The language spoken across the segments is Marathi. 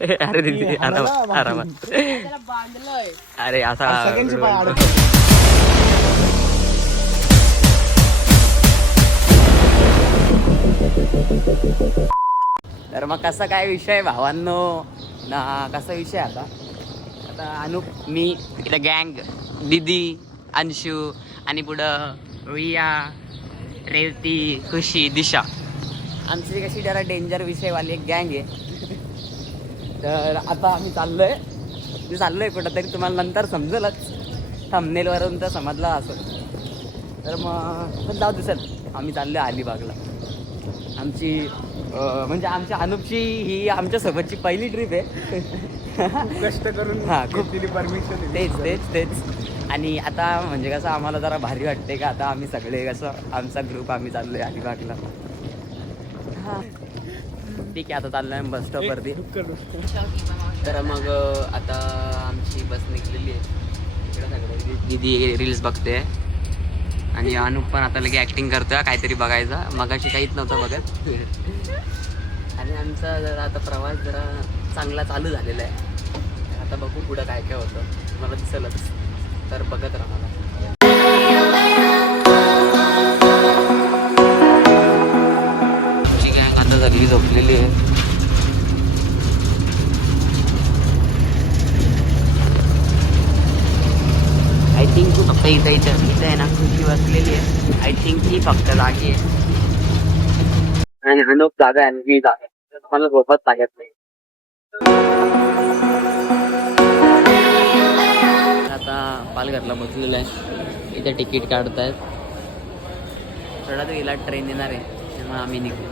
अरे दीदी आरामात आरामात. अरे असा तर मग कसा काय विषय भावांनो ना, कसा विषय आता अनुप मी इकडे गँग दीदी अंशू आणि पुढं रिया रेवती खुशी दिशा आमची कशी जरा डेंजर विषयवाली एक गँग आहे. तर आता आम्ही चाललोय कुठंतरी, तुम्हाला नंतर समजेलच, थंबनेलवरून तर समजला असं. तर मग जाऊ दिसेल आम्ही चाललोय अलिबागला. आमची म्हणजे आमच्या अनुपची ही आमच्यासोबतची पहिली ट्रिप आहे. कष्ट करून खूप दिली परमिशन. तेच आणि आता म्हणजे कसं आम्हाला जरा भारी वाटते का आता आम्ही सगळे कसं आमचा ग्रुप आम्ही चाललोय अलिबागला. ठीक आहे आता चाललोय बस स्टॉपवरती. तर मग आता आमची बस निघलेली आहे. इकडे सगळे दीदी रील्स बघते आणि अनुप पण आता लगे ॲक्टिंग करतोय काहीतरी बघायचा. मगाशी काहीच नव्हतं बघत. आणि आमचा जरा आता प्रवास जरा चांगला चालू झालेला आहे. आता बघू पुढं काय काय होतं मला दिसेलच, तर बघत राहा मला. ठीक आहे आता सगळी झोपलेली आहे. आय थिंक तू फक्त इथं आहे ना खुशी बसलेली आहे. आय थिंक ती फक्त जागी आहे आणि अनुप जागा आहे आणि जागा आहे. मला झोपत लागत नाही. आता पालघरला बसलेलं आहे. इथे तिकीट काढतायत. थोडा तर गेला ट्रेन येणार आहे त्यामुळे आम्ही निघू.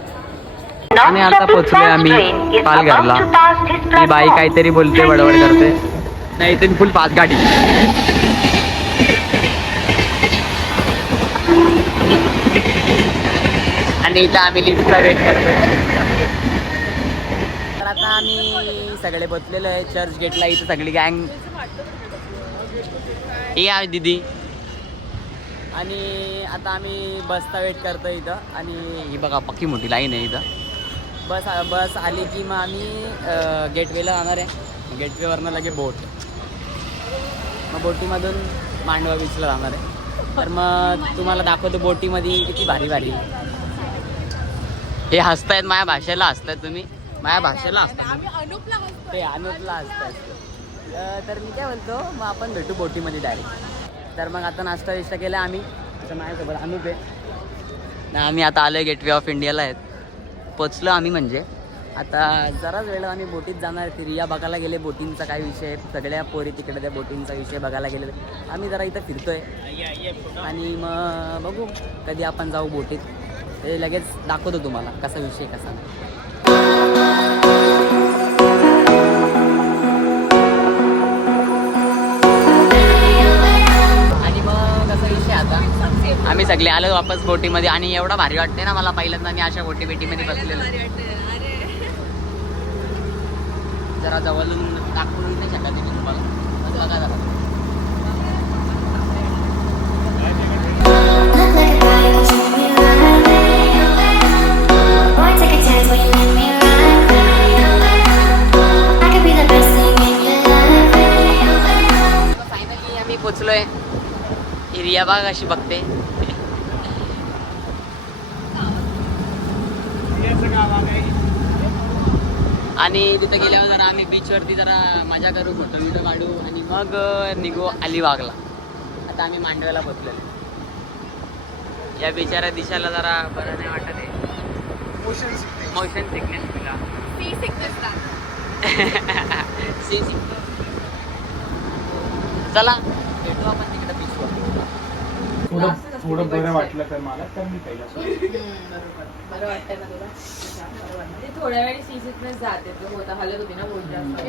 आणि आता पोचलोय आम्ही पालघरला. ती बाई काहीतरी बोलते बडबड करते. नाही इथे फुल फास्ट गाडी. आणि इथं आम्ही लिफ्टला वेट करतोय. तर आता आम्ही सगळे बसलेलो आहे चर्च गेटला. इथं सगळी गँग हे आहे दीदी. आणि आता आम्ही बसचा वेट करतो इथं. आणि ही बघा पक्की मोठी लाईन आहे इथं. बस आली की मग आम्ही गेटवेला जाणार आहे. गेटवेवरनं लगे बोट, मग बोटीमधून मांडवा बीचला जाणार आहे. तर मग तुम्हाला दाखवतो बोटीमध्ये किती भारी भारी. हे हसतायत माझ्या भाषेला हसतायत तुम्ही. माझ्या भाषेला ते अनुपला हसतायत. तर मी काय बोलतो मग आपण भेटू बोटीमध्ये डायरेक्ट. तर मग आता नाश्ता विष्टा केला आम्ही. तर माझ्यासोबत अनुप आहे ना. आम्ही आता आलो गेटवे ऑफ इंडियाला आहेत. पोचलो आम्ही म्हणजे आता जराच वेळ आम्ही बोटीत जाणार. ती रिया बघायला गेले बोटिंगचा काय विषय. सगळ्या पोरी तिकडे त्या बोटिंगचा विषय बघायला गेले. आम्ही जरा इथं फिरतोय आणि मग बघू कधी आपण जाऊ बोटीत. ते लगेच दाखवतो तुम्हाला कसा विषय कसा. आणि मग कसा विषय आता आम्ही सगळे आलो वापस बोटीमध्ये. आणि एवढा भारी वाटते ना मला पहिल्यांदा मी अशा बोटीमध्ये बसलेलो. जरा जवळून दाखवून नाही शकत मी तुम्हाला. बघा जरा. फायनली आम्ही पोचलोय. रिया बाग अशी बघते. आणि तिथे गेल्यावर जरा आम्ही बीचवरती जरा मजा करू, फोटो बिटो काढू आणि मग निघू अलिबागला. आता आम्ही मांडव्याला पोचलेलो. या बिचाऱ्या दिशाला जरा बरं नाही वाटत आहे. मोशन सिकनेस तुला सी सिकनेस. चला भेटू आपण तिकडे बीचवर. थोडं बरं वाटलं तर मला तर मी पहिला बरं वाटतं ना तुला. थोड्या वेळी सी सिकनेस जाते. तो होता हलत होती ना बोलत.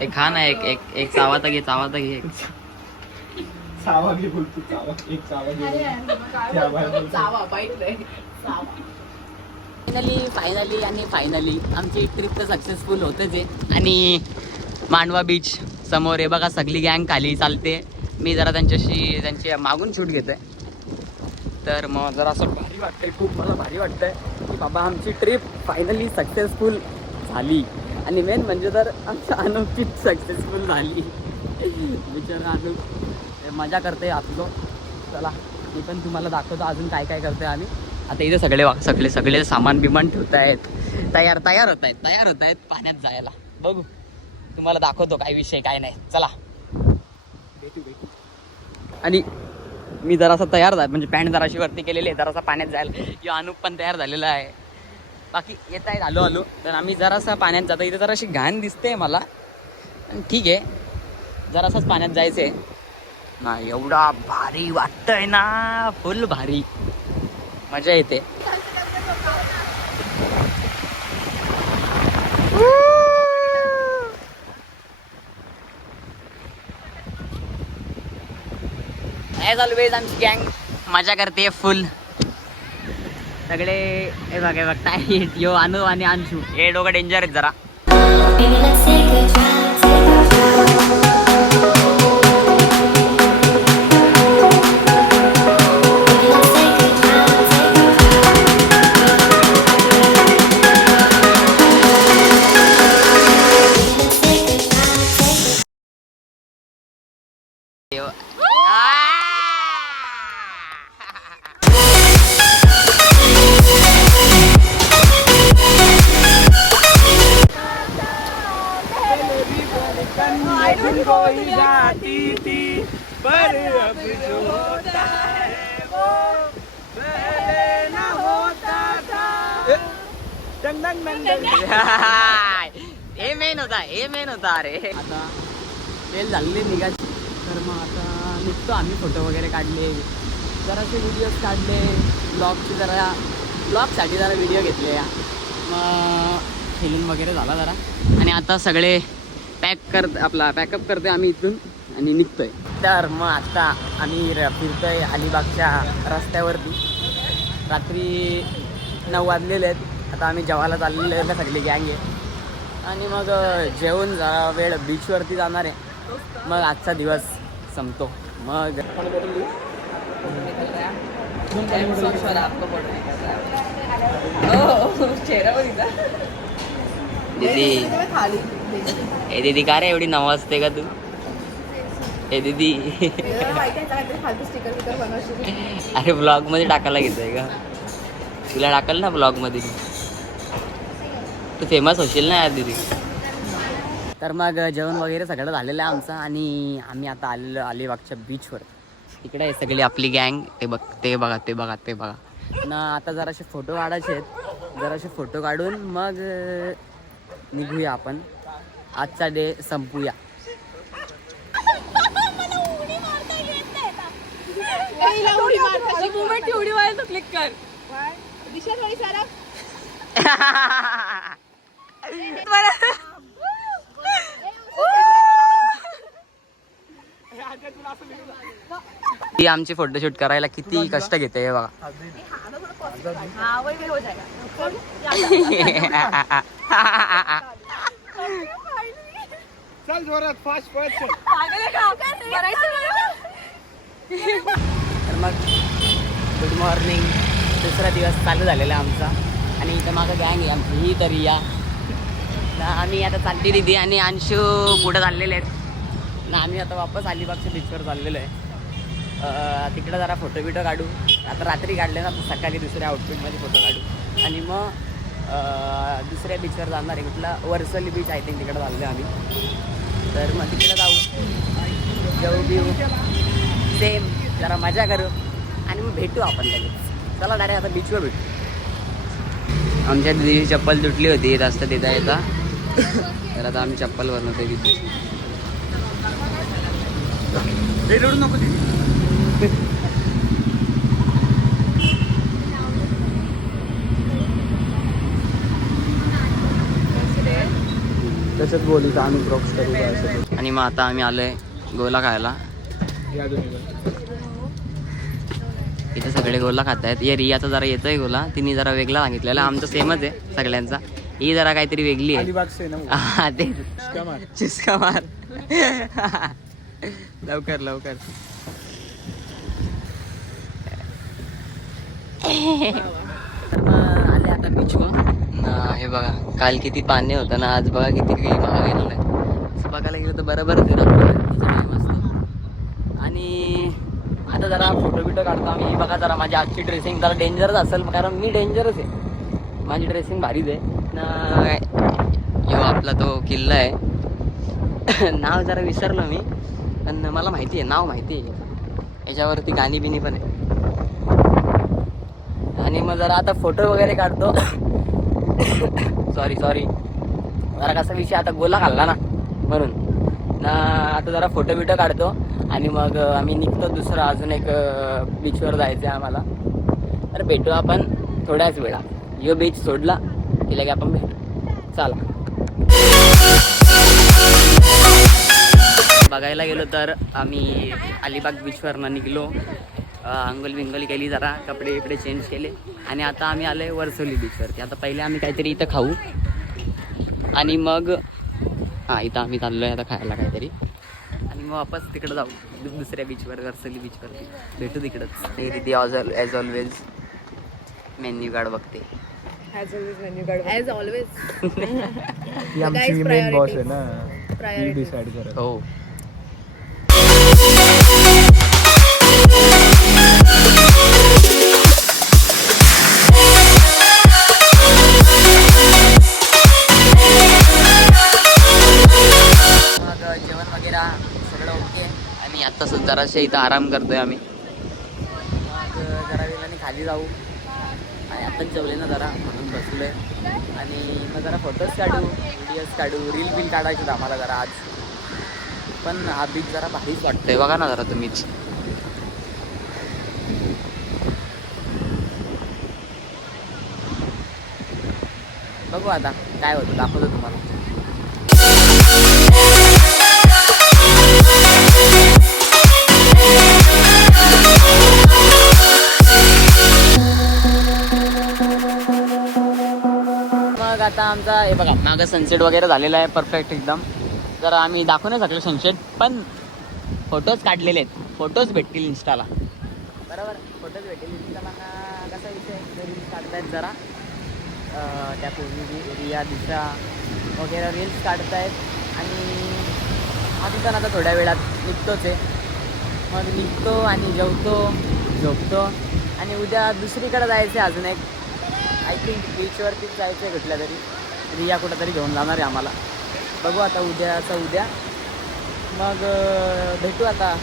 एक खा ना एक चावाता घे घे. चावा घे बोलतो. चावा एक चावा घे. चावा बाईट नाही. फायनली आमची ट्रिप तर सक्सेसफुल होतेच आहे. आणि मांडवा बीच समोर आहे बघा. सगळी गँग खाली चालते. मी जरा त्यांच्या मागून शूट घेतोय. तर मग जरा असं वाटतंय खूप, मला भारी वाटतंय की बाबा आमची ट्रिप फायनली सक्सेसफुल झाली. आणि मेन म्हणजे तर आमच्या अनुपची सक्सेसफुल झाली. बिचारा अनुप मजा करते आपलं. चला मी पण तुम्हाला दाखवतो अजून काय काय करतोय आम्ही. आता इथे सगळे सामान बिमान ठेवत आहेत, तयार होत आहेत पाण्यात जायला. बघू तुम्हाला दाखवतो काय विषय काय नाही. चला भेटू. आणि मी जरासा तयार झाला, म्हणजे पॅन्ट जराशी वरती केलेली आहे जरासा पाण्यात जायला. किंवा अनुप पण तयार झालेला आहे. बाकी येत आहेत आलो तर आम्ही जरासा पाण्यात जातो. इथे जराशी घाण दिसते मला, पण ठीक आहे जरासाच पाण्यात जायचं आहे ना. एवढा भारी वाटतंय ना, फुल भारी मजा येते. ॲज ऑलवेज आमची गँग मजा करते फुल. सगळे हे बघताय यो अनु आणि अंशू हे दोघं डेंजर आहेत जरा. कोई जाती थी पर अब जो होता है वो पहले ना होता था. डंग डंग डंग डंग. हे मेन होता अरे. आता वेळ झालेली निघायची तर मग आता निघतो आम्ही. फोटो वगैरे काढले, जरासे व्हिडिओज काढले, ब्लॉगसाठी जरा व्हिडिओ घेतले. मग फिल्म वगैरे झाला जरा. आणि आता सगळे पॅकअप करते आम्ही इथून आणि निघतोय. तर मग आता आम्ही फिरतोय अलिबागच्या रस्त्यावरती. रात्री 9 वाजलेले आहेत. आता आम्ही जेवायला चाललेलो आहे, सगळी गँग आहे. आणि मग जेवून जरा वेळ बीचवरती जाणार आहे. मग आजचा दिवस संपतो. मग दीदी का रे एवढी नवाजते का तू? हे दीदी अरे ब्लॉग मध्ये टाकायला घेतोय का? तुला टाकल ना ब्लॉग मध्ये, तू फेमस होशील ना यार दीदी. तर मग जेवण वगैरे सगळं झालेलं आहे आमचं. आणि आम्ही आता आलेलो अलिबागच्या बीचवर. इकडे आहे सगळी आपली गँग. ते बघा ना. आता जरासे फोटो काढायचे आहेत. जरासे फोटो काढून मग निघूया आपण. आजचा डे संपूया. क्लिक कर. ती आमची फोटोशूट करायला किती कष्ट घेते हे बघा. चल जोरात फास्ट फास्ट. तर मग गुड मॉर्निंग. दुसरा दिवस चालू झालेला आहे आमचा. आणि इथं मागं गँग आहे आमची ही तर या ना. आम्ही आता चालली दीदी आणि अंशू पुढं चाललेले आहेत ना. आम्ही आता वापस अलिबागच्या बीचवर चाललेलो आहे. तिकडं जरा फोटो बिटो काढू. आता रात्री काढले ना, तर सकाळी दुसऱ्या आउटफिटमध्ये फोटो काढू. आणि मग दुसऱ्या बीचवर जाणार आहे. कुठला वर्सली बीच आय थिंक तिकडं चाललो आम्ही. तर मग तिकडं जाऊ बिऊ सेम जरा मजा करू आणि मग भेटू आपण लगेच. चला डायरेक्ट आता बीचवर भेटू. आमच्या दिदीची चप्पल तुटली होती रस्त्यात येता. तर आता आम्ही चप्पल बनवतोय तिथे. रडू नको त्याच्यात बोलू तर आम्ही ब्लॉग्स करू. आणि मग आता आम्ही आलोय गोला खायला. इथे सगळे गोला खात आहेत. या रियाचा जरा येतोय गोला, तिने जरा वेगळा सांगितलेला. आमचा सेमच आहे सगळ्यांचा. ही जरा काहीतरी वेगळी आहे. हा ते चिस्का मार. लवकर तर मग आले आता बीचवर. हे बघा काल किती पाणी होतं ना, आज बघा किती महाग गेलेलं आहे. असं बघायला गेलं तर बरोबर टाईम असतो. आणि आता जरा फोटो बिटो काढतो आम्ही. बघा जरा माझी आजची ड्रेसिंग जरा डेंजरच असेल, कारण मी डेंजरच आहे. माझी ड्रेसिंग भारीच आहे ना. यो आपला तो किल्ला आहे. नाव जरा विसरलो मी, पण मला माहिती आहे, नाव माहिती आहे. याच्यावरती गाणी बिनी पण आहे. आणि मग जरा आता फोटो वगैरे काढतो. सॉरी जरा कसा विषय आता गोला खाल्ला ना, म्हणून ना आता जरा फोटो बिटो काढतो. आणि मग आम्ही निघतो दुसरं अजून एक बीचवर जायचं आहे आम्हाला. तर भेटू आपण थोड्याच वेळा. यो बीच सोडला की लगे आपण भेटू. चला. बघायला गेलो तर आम्ही अलिबाग बीचवरनं निघलो. अंघोळ बिंगोल केली, जरा कपडे बिपडे चेंज केले आणि आता आम्ही आलो आहे वरसोली बीचवरती. आता पहिले आम्ही काहीतरी इथं खाऊ आणि मग इथं आम्ही चाललो आहे आता खायला काहीतरी. आणि मग वापस तिकडं जाऊ दुसऱ्या बीचवर, वरसोली बीचवरती भेटू तिकडंच. रिधी ॲज ऑलवेज मेन्यू कार्ड बघते. ॲज ऑलवेज ती आमची मेन बॉस आहे ना, ती डिसाईड करत. हो. जेवण वगैरे सगळं ओके. आणि आता जराशे इथं आराम करतोय आम्ही. मग जरा वेळाने खाली जाऊ. आणि आताच जेवले ना जरा, म्हणून बसलोय. आणि मग जरा फोटोज काढू, व्हिडिओज काढू, रील बिल काढायचे होतं आम्हाला जरा आज. पण हा बीच जरा भारीच वाटतंय, बघा ना जरा तुम्हीच. बघू आता काय होतं, दाखवतो तुम्हाला. मग आता आमचा हे बघा मागं सनसेट वगैरे झालेला आहे परफेक्ट एकदम. जरा आम्ही दाखवू नाही शकलो सनसेट, पण फोटोज काढलेले आहेत. फोटोज भेटतील इंस्टाला, बरोबर. फोटोज भेटतील इंस्टाला. कसा विषय रील्स काढतायत जरा, त्या पूर्वी रिया दिशा वगैरे रील्स काढतायत. आणि आम्ही पण आता थोड्या वेळात निघतोच आहे. मग निघतो आणि जेवतो, झोपतो. आणि उद्या दुसरीकडे जायचं आहे अजून एक, आय थिंक बीचवरतीच जायचं आहे कुठल्या तरी. रिया कुठं तरी घेऊन जाणार आहे आम्हाला. बघू आता उद्याचं उद्या. मग भेटू आता.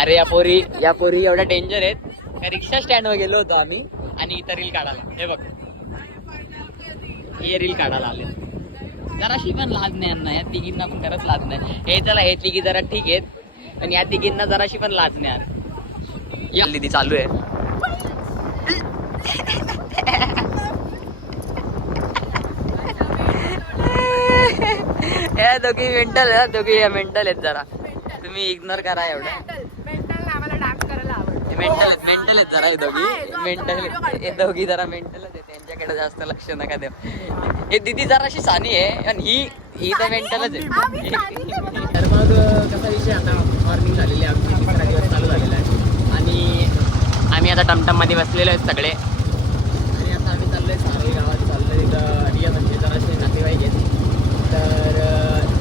अरे या पोरी एवढ्या डेंजर आहेत का, रिक्षा स्टँडवर गेलो होतो आम्ही आणि इथं रील काढायला. हे बघ, हे रील काढायला आले. जराशी पण लाज नाही यांना, या तिघींना पण खरंच लाज नाही. हे चला हे तिघी जरा ठीक आहेत, पण या तिघींना जराशी पण लाज नाही. या ती चालू आहे. या दोघी मेंटल आहे, दोघी मेंटल आहेत. जरा तुम्ही इग्नोर करा एवढं. मेंटल आहेत जरा हे दोघी. हे दोघी जरा मेंटलच आहे, त्यांच्याकडे जास्त लक्ष नका देऊ. हे दिदी जराशी सानी आहे आणि ही तर मेंटलच आहे. तर मग कसा विषय, आता मॉर्निंग झालेली आहे आमची, तिसरा दिवस चालू झालेला आहे. आणि आम्ही आता टमटममध्ये बसलेलो आहेत सगळे. आणि आता आम्ही चाललो आहे सारळी गावात चाललो आहे. तिथं रिया म्हणजे जराशे नातेवाईक आहेत, तर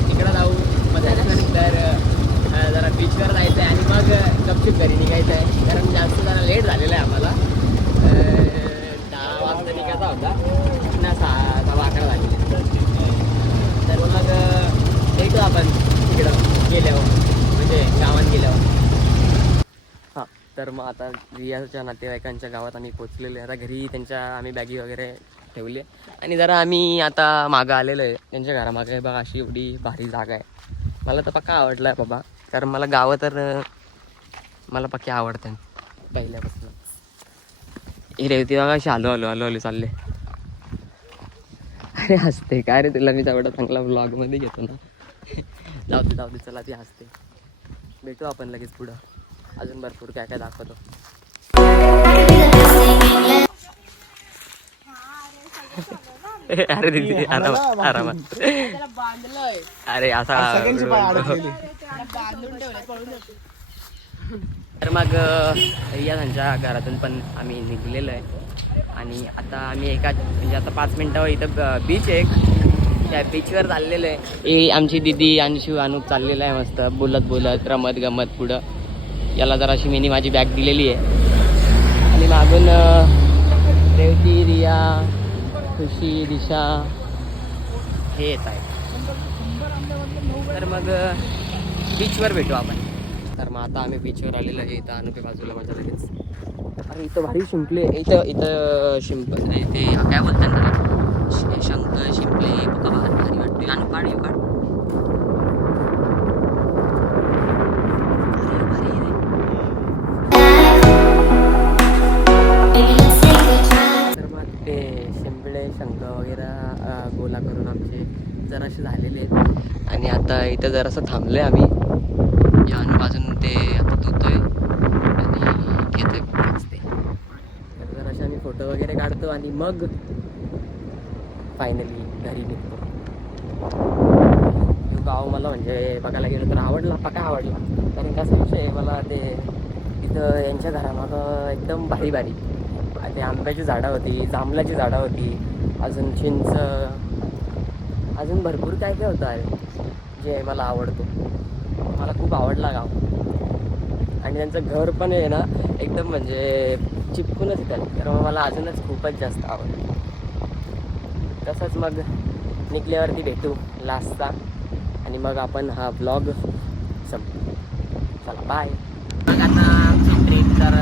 तिकडं जाऊ. मग त्याच्यानंतर जरा बीचवर जायचं आहे आणि मग गपचूप घरी निघायचं आहे, कारण जास्त जरा लेट झालेलं आहे आम्हाला. 10 वाजता निघायचा होता ना, 11 झाले. तर मग भेटू आपण तिकडं गेल्यावर, म्हणजे गावात गेल्यावर. हां, तर मग आता रियाच्या नातेवाईकांच्या गावात आम्ही पोचलेलो आहे. आता घरी त्यांच्या आम्ही बॅगी वगैरे ठेवले आणि जरा आम्ही आता मागं आलेलो आहे त्यांच्या घरामागं. आहे बघा, अशी एवढी भारी जागा आहे. मला तर पक्का आवडला आहे बाबा, कारण मला गावं तर मला पक्की आवडतं पहिल्यापासून. ही रेवती बघा अशी हलू चालले. अरे हसते काय रे, तुला मी तेवढा चांगला व्लॉगमध्ये घेतो ना. जाऊ दे चला, ती हसते. भेटू आपण लगेच पुढं, अजून भरपूर काय काय दाखवतो. अरे दीदी आरामात आरामात. त्याला बांधलंय, अरे असा सगळ्यांची पाय अडकलेली. त्याला बांधून ठेवलंय, पळून जातो. तर मग रिया त्यांच्या घरातून पण आम्ही निघलेलो आहे. आणि आता आम्ही एका म्हणजे आता 5 मिनटावर इथं बीच आहे, त्या बीचवर चाललेलो आहे. ही आमची दिदी अंशू अनुप चाललेला आहे मस्त बोलत बोलत रमत गमत पुढं. याला जराशी मिनी माझी बॅग दिलेली आहे. आणि मागून रेवती, रिया, खुशी, दिशा हे येत आहे. तर मग बीचवर भेटू आपण. तर मग आता आम्ही बीचवर आलेलो आहे. इथं अनुपे बाजूला माझ्या लगेच. अरे इथं भारी शिंपले, इथं इथे काय बोलतात ना, शंख शिंपले बघा भारी वाटते. अनु काढ येऊ काढ. तर मग ते शिंपले शंख वगैरे गोला करून आमचे जरासे झालेले आहेत. आणि आता इथं जरासं थांबलोय आम्ही. या अनु बाजून ते आता धुतोय आणि घेतोय ते. तर जरासे आम्ही फोटो वगैरे काढतो आणि मग फायनली घरी निघतो. हे गाव मला म्हणजे बघायला गेलं तर आवडला, पक्का आवडला. कारण कसा विषय आहे, मला ते इथं यांच्या घरामागं एकदम भारी भारी ते आंब्याची झाडं होती, जांभळाची झाडं होती, अजून चिंच, अजून भरपूर काय काय होतं आहे जे मला आवडतो. मला खूप आवडला गाव. आणि त्यांचं घर पण आहे ना एकदम म्हणजे चिपकूनच येतं, तर मग मला अजूनच खूपच जास्त आवडतं. तसंच मग निघल्यावरती भेटू लास्टचा आणि मग आपण हा ब्लॉग संपू. चला बाय. मग आता आमची ट्रिप तर